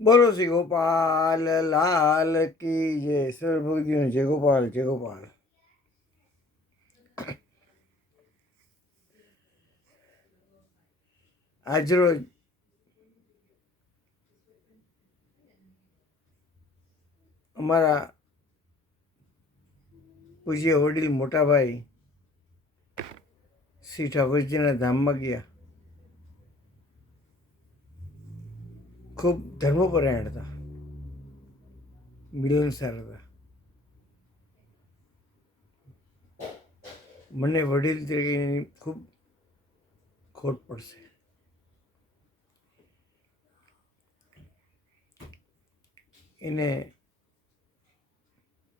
બોલો શ્રી ગોપાલ, લાલ કી જય. સર્વભોગીઓ જય ગોપાલ જય ગોપાલ. આજરોજ અમારા પૂજ્ય વડીલ મોટાભાઈ શ્રી ઠાકોરજીના ધામમાં ગયા. ખૂબ ધર્મપરાયણ હતા. મિલનસાર હતા. મને વડીલ તરીકે ખૂબ ખોટ પડશે. એને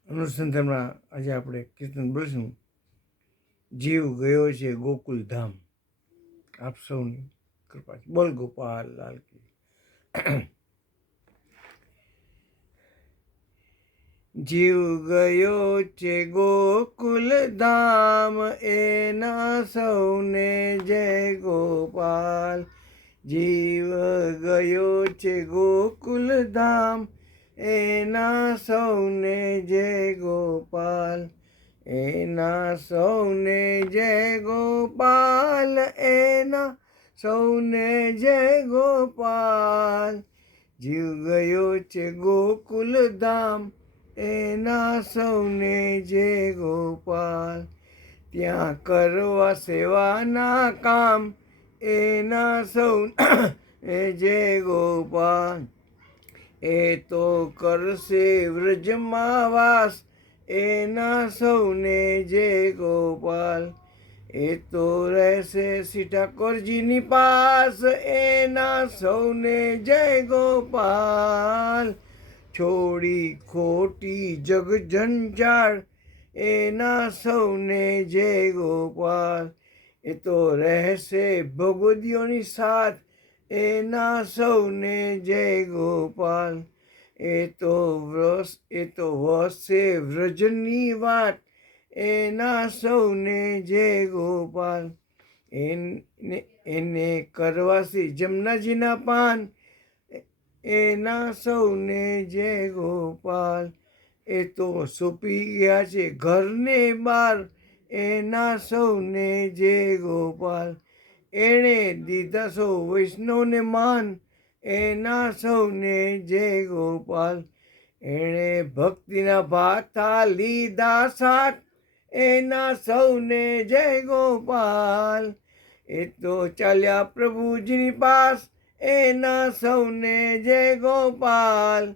અનુસંધાનમાં આજે આપણે કીર્તન બોલશું. જીવ ગયો છે ગોકુલ ધામ આપ સૌની કૃપા બોલ ગોપાલ લાલ કી. જીવ ગયો છે ગોકુલ ધામ, એના સૌને જય ગોપાલ. જીવ ગયો છે ગોકુલ ધામ, એના સૌને જય ગોપાલ. એના સૌને જય ગોપાલ, એના સૌને જય ગોપાલ. જીવ ગયો છે ગોકુલ ધામ, એના સૌને જય ગોપાલ. ત્યાં કરવા સેવાના કામ, એના સૌ જય ગોપાલ. એ તો કરશે વ્રજમાં વાસ, એના સૌને જય ગોપાલ. એ તો રહેશે શ્રી ઠાકોરજીની પાસ, એના સૌને જય ગોપાલ. છોડી ખોટી જગ જંજાળ એના સૌને જય ગોપાલ. એ તો રહેશે ભગવદીઓની સાથ, એના સૌને જય ગોપાલ. એ તો વ્રસ, એ તો વસે વ્રજની વાત એના સૌને જય ગોપાલ, એને એને કરવાસી જમનાજીના પાન. એના સૌને જય ગોપાલ, એ તો સોંપી ગયા છે ઘરને બાર. એના સૌને જય ગોપાલ, એણે દીધા સૌ વૈષ્ણવને માન. એના સૌને જય ગોપાલ, એણે ભક્તિના ભાથા લીધા સાથ એના સૌને જય ગોપાલ. એ તો ચાલ્યા પ્રભુજીની પાસ, એના સૌને જય ગોપાલ.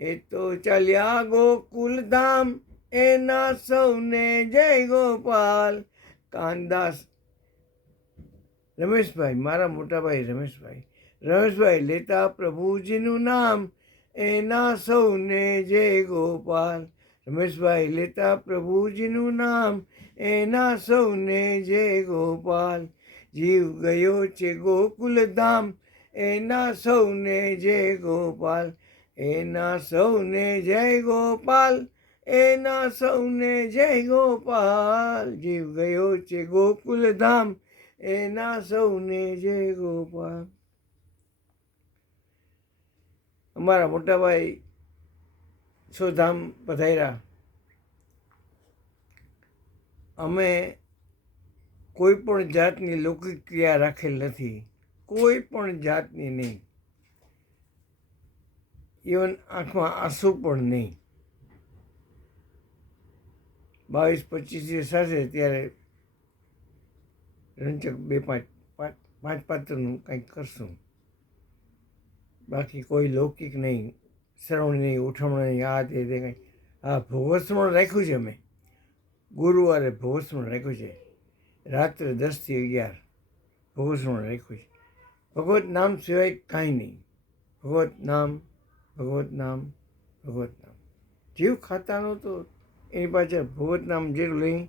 એ તો ચાલ્યા ગોકુલ ધામ એના સૌને જય ગોપાલ. કાનદાસ, રમેશભાઈ, મારા મોટાભાઈ રમેશભાઈ રમેશભાઈ લેતા પ્રભુજીનું નામ, એના સૌને જય ગોપાલ. રમેશભાઈ લેતા પ્રભુજીનું નામ, એના સૌને જય ગોપાલ, જીવ ગયો છે ગોકુલ ધામ, એના સૌને જય ગોપાલ, એના સૌને જય ગોપાલ, એના સૌને જય ગોપાલ, જીવ ગયો છે ગોકુલ ધામ, એના સૌને જય ગોપાલ. અમારા મોટાભાઈ સોધામ પધાર્યા અમે કોઈ પણ જાતની લૌકિક ક્રિયા રાખેલ નથી. કોઈ પણ જાતની નહીં. ઇવન આંખમાં આંસુ પણ નહીં. બાવીસ પચીસ સાથે ત્યારે રંચક બે પાંચ પાંચ પાંચ પાત્રનું કંઈક કરશું. બાકી કોઈ લૌકિક નહીં. શ્રવણ ઉઠવણની આ તે તે કંઈ. આ ભોગવસ્મરણ રાખ્યું છે અમે. ગુરુવારે ભોગવસ્મરણ રાખ્યું છે. રાત્રે દસથી અગિયાર ભોગવસ્મરણ રાખ્યું છે. ભગવત નામ સિવાય કાંઈ નહીં. ભગવત નામ ભગવત નામ ભગવત નામ. જીવ ખાતાનો તો એની પાછળ ભગવત નામ જેટલું લઈ,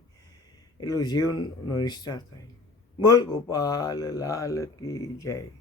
એટલું જીવનો નિષ્ઠા થાય. બોલ ગોપાલ, લાલ કી જય.